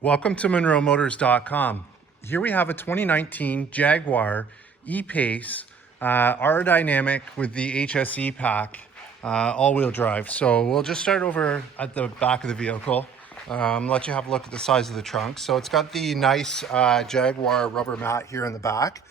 Welcome to MonroeMotors.com. Here we have a 2019 Jaguar E-Pace R-Dynamic with the HSE pack, all-wheel drive. So we'll just start over at the back of the vehicle, let you have a look at the size of the trunk. So it's got the nice Jaguar rubber mat here in the back.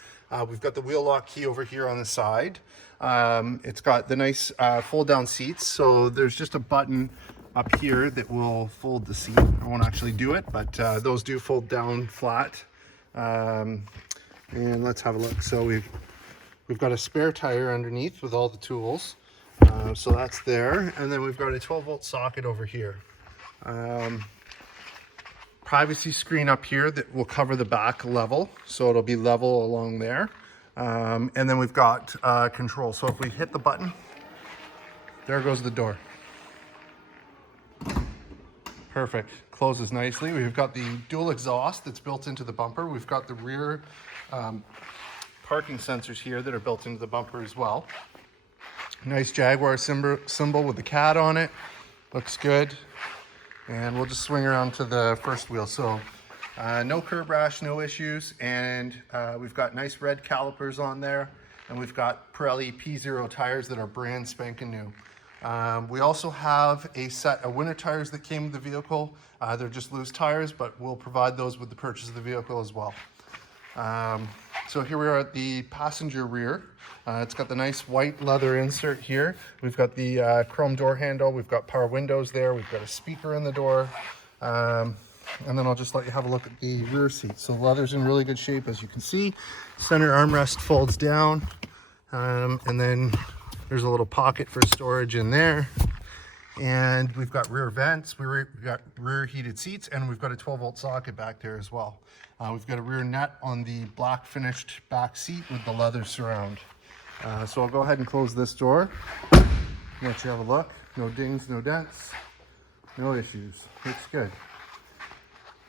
We've got the wheel lock key over here on the side. It's got the nice fold-down seats. So there's just a button up here that will fold the seat. I won't actually do it, but those do fold down flat. And let's have a look. So we've got a spare tire underneath with all the tools. So that's there. And then we've got a 12-volt socket over here. Privacy screen up here that will cover the back level. So it'll be level along there. And then we've got control. So if we hit the button, there goes the door. Perfect, closes nicely. We've got the dual exhaust that's built into the bumper. We've got the rear parking sensors here that are built into the bumper as well. Nice Jaguar symbol with the cat on it. Looks good. And we'll just swing around to the first wheel. So no curb rash, no issues. And we've got nice red calipers on there. And we've got Pirelli P0 tires that are brand spanking new. We also have a set of winter tires that came with the vehicle. They're just loose tires, but we'll provide those with the purchase of the vehicle as well. So here we are at the passenger rear. It's got the nice white leather insert here. We've got the chrome door handle. We've got power windows there. We've got a speaker in the door. And then I'll just let you have a look at the rear seat. So the leather's in really good shape, as you can see. Center armrest folds down. And then there's a little pocket for storage in there. And we've got rear vents, we've got rear heated seats, and we've got a 12-volt socket back there as well. We've got a rear net on the black finished back seat with the leather surround. So I'll go ahead and close this door. Let you have a look. No dings, no dents, no issues. Looks good.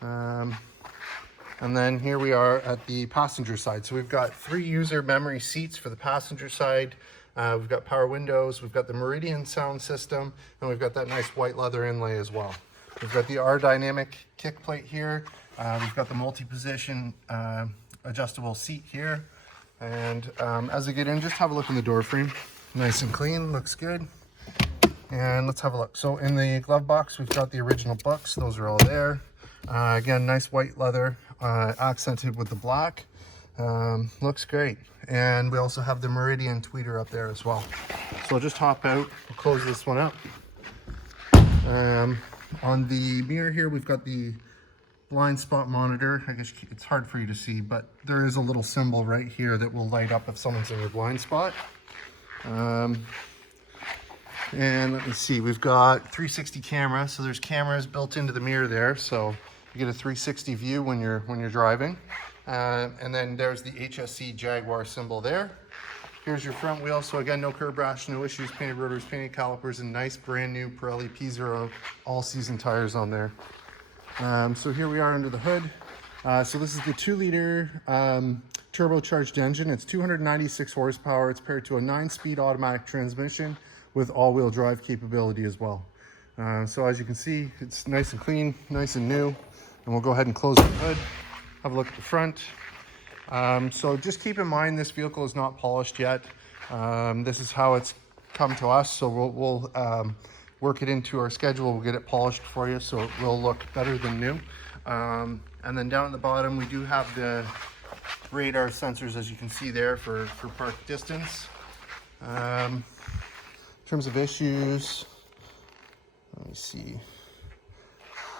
And then here we are at the passenger side. So we've got 3 user memory seats for the passenger side. We've got power windows, we've got the Meridian sound system, and we've got that nice white leather inlay as well. We've got the R-Dynamic kick plate here. We've got the multi-position adjustable seat here. And as I get in, just have a look in the door frame. Nice and clean, looks good. And let's have a look. So in the glove box, we've got the original books. Those are all there. Again, nice white leather accented with the black. Looks great. And we also have the Meridian tweeter up there as well. So I'll just hop out, we'll close this one up. On the mirror here, we've got the blind spot monitor. I guess it's hard for you to see, but there is a little symbol right here that will light up if someone's in your blind spot. And let me see, we've got 360 camera. So there's cameras built into the mirror there. So you get a 360 view when you're driving. And then there's the HSE Jaguar symbol there. Here's your front wheel. So again, no curb rash, no issues, painted rotors, painted calipers, and nice brand new Pirelli P0 all-season tires on there. So here we are under the hood. So this is the 2-liter turbocharged engine. It's 296 horsepower. It's paired to a 9-speed automatic transmission with all-wheel drive capability as well. So as you can see, it's nice and clean, nice and new. And we'll go ahead and close the hood. Have a look at the front. So just keep in mind this vehicle is not polished yet. This is how it's come to us. So we'll work it into our schedule. We'll get it polished for you so it will look better than new. And then down at the bottom, we do have the radar sensors, as you can see there, for park distance. In terms of issues, let me see.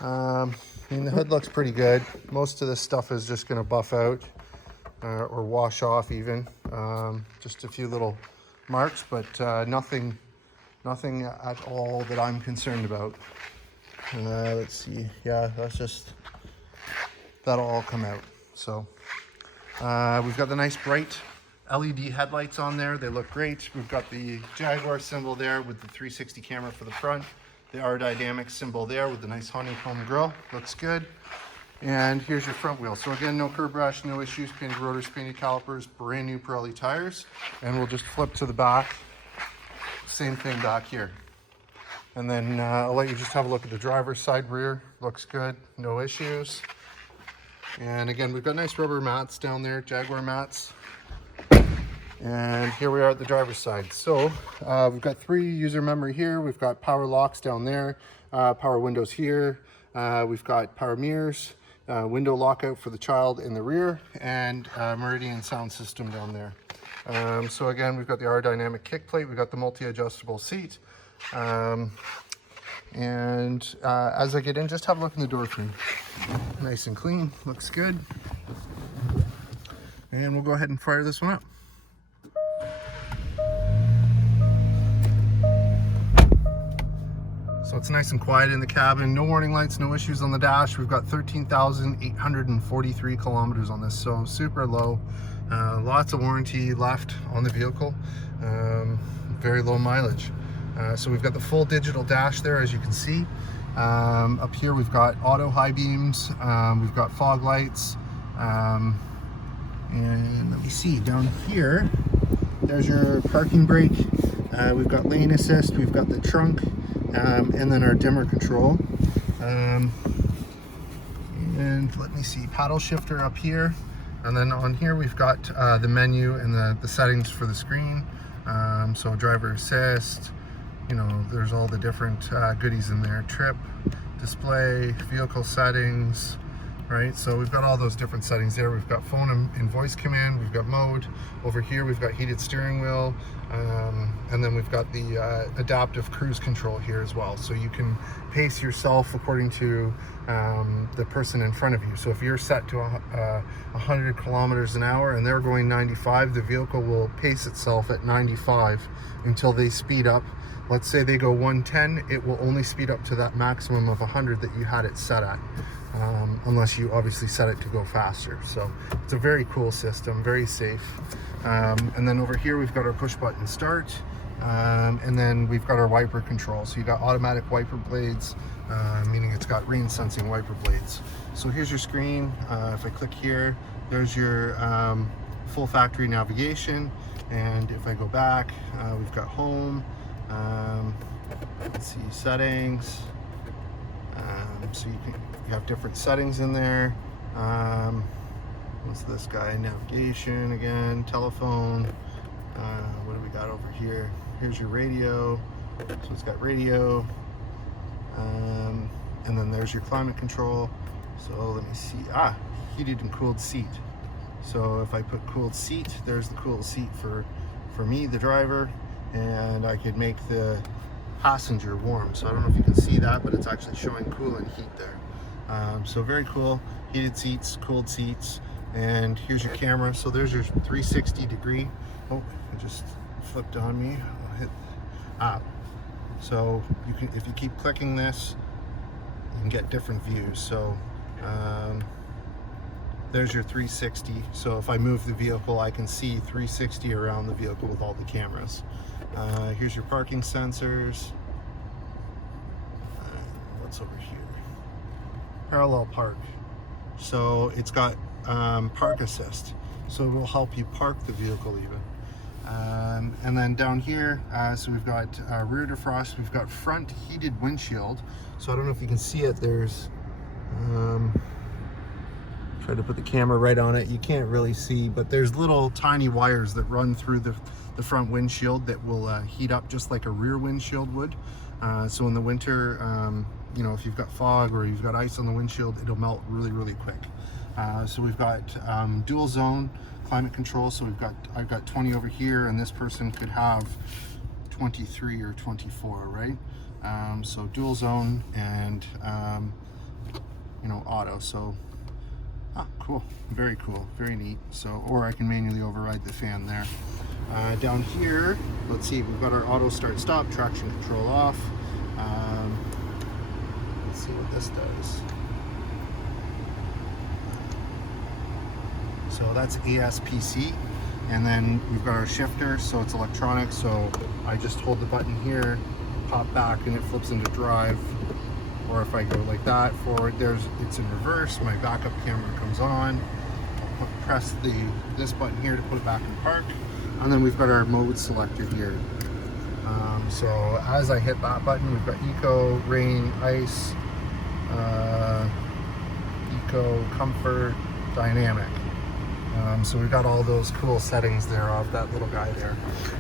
I mean, the hood looks pretty good. Most of this stuff is just going to buff out or wash off even. Just a few little marks, but nothing at all that I'm concerned about. Let's see. Yeah, that'll all come out. So we've got the nice bright LED headlights on there. They look great. We've got the Jaguar symbol there with the 360 camera for the front. The R-Dynamic symbol there with the nice honeycomb grille. Looks good. And here's your front wheel. So again, no curb rash, no issues, painted rotors, painted calipers, brand new Pirelli tires. And we'll just flip to the back. Same thing back here. And then I'll let you just have a look at the driver's side rear. Looks good, no issues. And again, we've got nice rubber mats down there, Jaguar mats. And here we are at the driver's side. So we've got 3 user memory here. We've got power locks down there, power windows here. We've got power mirrors, window lockout for the child in the rear, and Meridian sound system down there. So again, we've got the aerodynamic kick plate. We've got the multi-adjustable seat. And as I get in, just have a look in the door frame. Nice and clean, looks good. And we'll go ahead and fire this one up. So it's nice and quiet in the cabin, no warning lights, no issues on the dash. We've got 13,843 kilometers on this, so super low. Lots of warranty left on the vehicle, very low mileage. So we've got the full digital dash there, as you can see. Up here we've got auto high beams, we've got fog lights, and let me see, down here, there's your parking brake. We've got lane assist, we've got the trunk, and then our dimmer control. And let me see, paddle shifter up here. And then on here we've got the menu and the settings for the screen. So driver assist, you know, there's all the different goodies in there. Trip, display, vehicle settings, right? So we've got all those different settings there. We've got phone and voice command, we've got mode. Over here we've got heated steering wheel, and then we've got the adaptive cruise control here as well. So you can pace yourself according to the person in front of you. So if you're set to 100 kilometers an hour and they're going 95, the vehicle will pace itself at 95 until they speed up. Let's say they go 110, it will only speed up to that maximum of 100 that you had it set at, unless you obviously set it to go faster. So it's a very cool system, very safe. And then over here we've got our push button start, and then we've got our wiper control. So you got automatic wiper blades, meaning it's got rain sensing wiper blades. So here's your screen. If I click here, there's your full factory navigation. And if I go back, we've got home. Let's see, settings. So you have different settings in there. What's this guy? Navigation again, telephone. What do we got over here? Here's your radio. So it's got radio. And then there's your climate control. So let me see. Heated and cooled seat. So if I put cooled seat, there's the cooled seat for me, the driver, and I could make the passenger warm. So I don't know if you can see that, but it's actually showing coolant heat there. So very cool. Heated seats, cooled seats, and here's your camera. So there's your 360 degree. Oh, it just flipped on me. I'll hit so you can, if you keep clicking this, you can get different views. So there's your 360. So if I move the vehicle, I can see 360 around the vehicle with all the cameras. Here's your parking sensors. What's over here? Parallel park. So it's got park assist. So it will help you park the vehicle even. And then down here, so we've got rear defrost, we've got front heated windshield. So I don't know if you can see it, there's, try to put the camera right on it, you can't really see, but there's little tiny wires that run through the front windshield that will heat up just like a rear windshield would. So in the winter, you know, if you've got fog or you've got ice on the windshield, it'll melt really, really quick. So we've got dual zone climate control. So I've got 20 over here, and this person could have 23 or 24, right? So dual zone and you know, auto. So cool, very cool, very neat. So, or I can manually override the fan there. Down here, let's see, we've got our auto start stop, traction control off. Let's see what this does. So that's ASPC, and then we've got our shifter, so it's electronic. So I just hold the button here, pop back, and it flips into drive. Or if I go like that forward, it's in reverse. My backup camera comes on. I'll press this button here to put it back in park, and then we've got our mode selector here. So as I hit that button, we've got Eco, Rain, Ice, Eco, Comfort, Dynamic. So we've got all those cool settings there of that little guy there.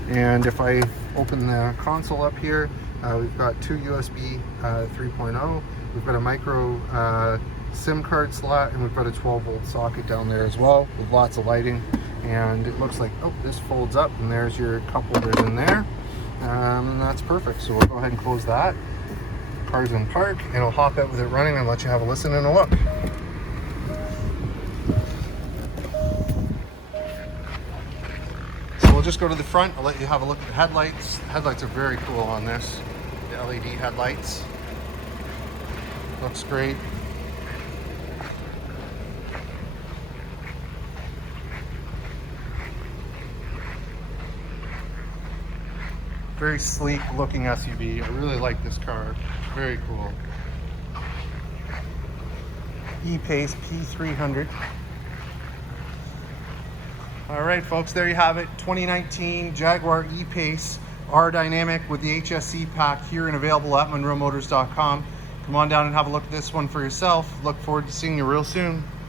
And if I open the console up here, we've got two USB 3.0. We've got a micro SIM card slot, and we've got a 12-volt socket down there as well with lots of lighting. And it looks like, oh, this folds up, and there's your cup holders in there. And that's perfect. So we'll go ahead and close that. Car's in park, and I'll hop out with it running and let you have a listen and a look. So we'll just go to the front. I'll let you have a look at the headlights. The headlights are very cool on this. The LED headlights. Looks great. Very sleek looking SUV. I really like this car. Very cool. E-Pace P300. All right, folks, there you have it. 2019 Jaguar E-Pace R Dynamic with the HSC pack here and available at MonroeMotors.com. Come on down and have a look at this one for yourself. Look forward to seeing you real soon.